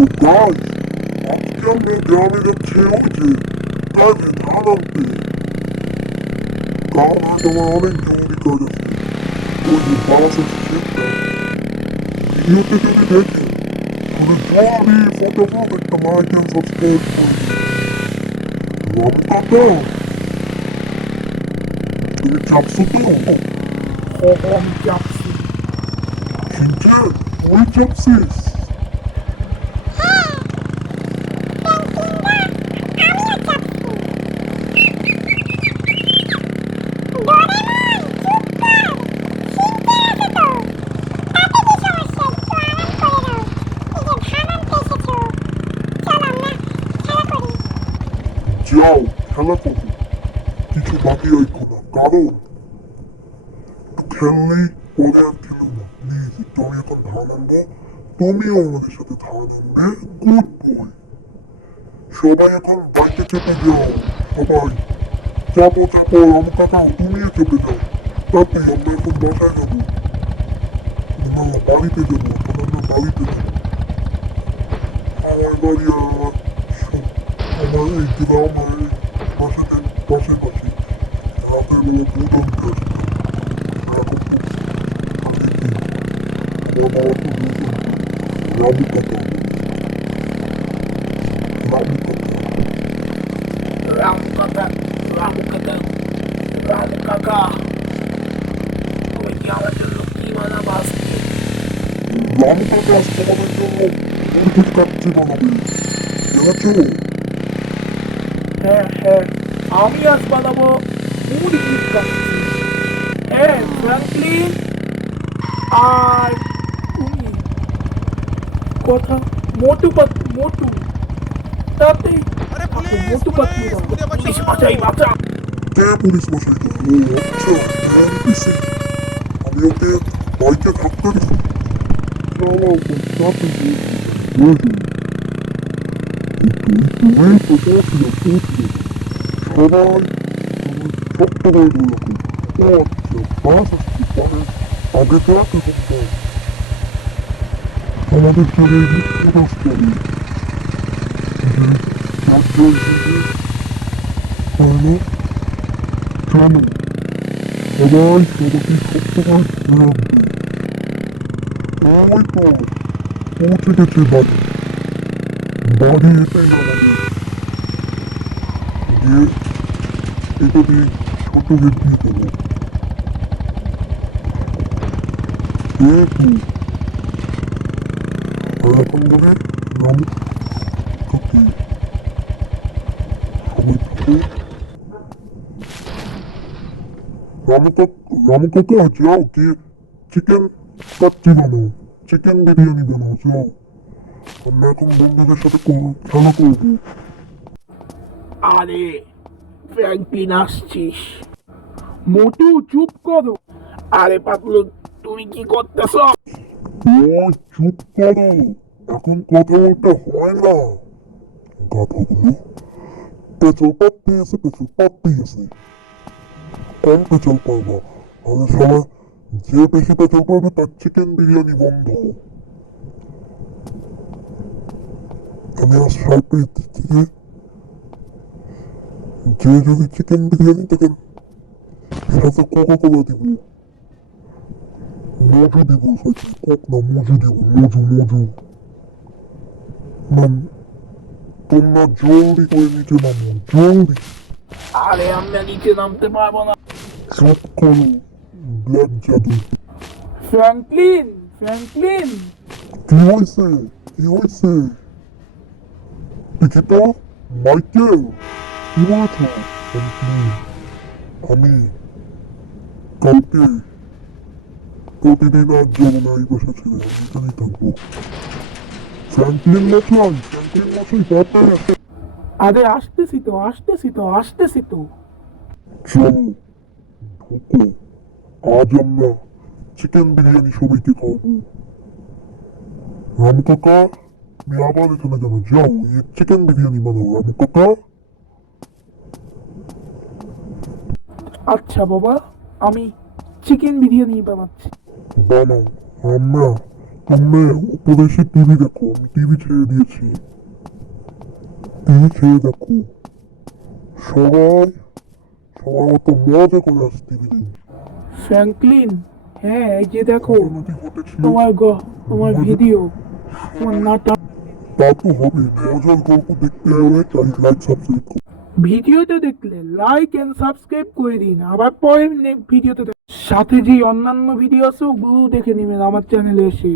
তো গাইস, আজকে আমরা গ্রামে যাচ্ছি ওই যে কাজে ধান আনতে। কারণ আজ আমার অনেক জরুরি কাজ আছে। ওই যে বাস আসছে একটা, ভিডিওতে যদি দেখেন তাহলে জলদি ফটোফট একটা লাইক এন্ড সাবস্ক্রাইব করে দিন। আমি কাকা, তুমি চাপছো তো? আমি চাপছি। শুনছে? তুই চাপছিস? যাও খেলা করো, কিছু বাকি রাখো না, কারণ একটু খেললেই পরে আর খেলো না প্লিজ। একটু আমি এখন ধান আনবো, তুমিও আমাদের সাথে ধান আনবে। Good boy. সবাই এখন বাইকে চেপে যাও, সবাই চাপো চাপো। আমার কাকা তুমিও চেপে যাও, তাতে আমরা এখন বাসায় যাবো, না বাড়িতে যাবো, এখন আমরা বাড়িতে যাবো। আমার বাড়ি আর আমার এই গ্রাম আর এই বাসাতে পাশে পাশে রাতের বেলা দুধ আনতে আসতাম। এখন তো আমার বাবা তো দুধ আনতো, রামু কাকা, রামু কাকা। রামু কাকা, রামু কাকা, তুমি কি আমার জন্য কি বানাবো আজকে? রামু কাকা আজ তোমাদের জন্য দুধ কাটছে বানাবে, দেখেছো? হ্যাঁ হ্যাঁ, আমি আজ বানাবো মুরগির কাচ্চি। হ্যাঁ ফ্র্যাঙ্কলিন, আর তুমি কথা মোটু পাতলু মোটু, তাতে अरे আপু पुलिस মোটু পাতলু না, पुलिस मुझे পুলিশ बचाओ। বাঁচাই বাঁচা। কে পুলিশ মশাই তো? ও আচ্ছা, NPC। আমি ওকে বাইকে ধাক্কা দিচ্ছি। চলো চাপে এই তো পৌঁছলো পৌঁছলো। সবাই ছোট্ট করে দৌড়াবো। ও আচ্ছা, বাস আসছে, পরে আগে তো আছে কোনটা আমাদের চলে মুক্ত রাস্তা নেই। চারজন থেকে চলো চলো, সবাই সবাইকে ছোট্ট করে দৌড়াবো। ওই তো পৌঁছে গেছে বাড়ি। বাড়ি এটাই আমাদের গেট, এটা দিয়ে ছোট গেট দিয়ে দেবো। এই তো, আর এখন বলে রামু কাকে সবাই থাকে। রামু কাকা যাও গিয়ে চিকেন কাচ্চি বানাও, চিকেন বিরিয়ানি বানাও, যাও। আমরা এখন বন্ধুদের সাথে খেলা করবো। আরে ফ্র্যাঙ্কলিন আসছিস? মোটু চুপ করো। আরে পাতলু, তুমি কি করতেছ? ওই চুপ করো, এখন কথা বলতে হয় না। গাধাগুলো পেছল পাত্তি আছে, পেছল পাত্তি আছে, কম পেছল পারবা। আমাদের সবাই যে বেশি পেছল পারবে তার চিকেন বিরিয়ানি বন্ধ। আমি আজ সার্প্রাইজ দিচ্ছি যে যদি চিকেন বিরিয়ানি তাকে সাথে কোকা কোলা দিব, মজু দিব, সাথে কোক না মজু দিব, মজু মজু। ম্যাম, তোমরা জলদি করে নিচে নামো, জলদি। আরে আমরা নিচে নামতে পারবো না। চুপ করো, ব্ল্যাক জাদু। ফ্র্যাঙ্কলিন, ফ্র্যাঙ্কলিন, কি হয়েছে? কি হয়েছে? লিখিত, মাইকেল, কি বলেছ? আমি কালকে প্রতিদিন আর যাবো না এই বাসা ছেড়ে, আমি এখানেই থাকবো। ফ্র্যাঙ্কলিন মশাই তাড়াতাড়ি আসে। আরে আসতেছি তো আসতেছি তো আসতেছি তো। চলো ঢোকো, আজ আমরা চিকেন বিরিয়ানি সবাইকে খাওয়াবো। রামু কাকা, তুমি আবার এখানে যাবো, যাও এই চিকেন বিরিয়ানি বানাও রামু কাকা। আচ্ছা বাবা, আমি চিকেন বিরিয়ানি বানাচ্ছি। বানাও, আমরা তোমরা উপদেশে টিভি দেখো, আমি টিভি ছেড়ে দিয়েছি। টিভি ছেড়ে দেখো। সবাই সবার মতো মজা করে আস টিভি দেখে। ফ্র্যাঙ্কলিন, হ্যাঁ এই যে দেখো ঘটনাটি ঘটেছিল। তোমার ভিডিও, তোমার নাটক। তা তো হবে, মজার গল্প দেখতে হলে লাইক সাবস্ক্রাইব করো। ভিডিওটা দেখলে লাইক এন্ড সাবস্ক্রাইব করে দিন, আবার পরে ভিডিওতে সাথে যে অন্যান্য ভিডিও আছে ওগুলো দেখে নেবেন আমার চ্যানেলে এসে।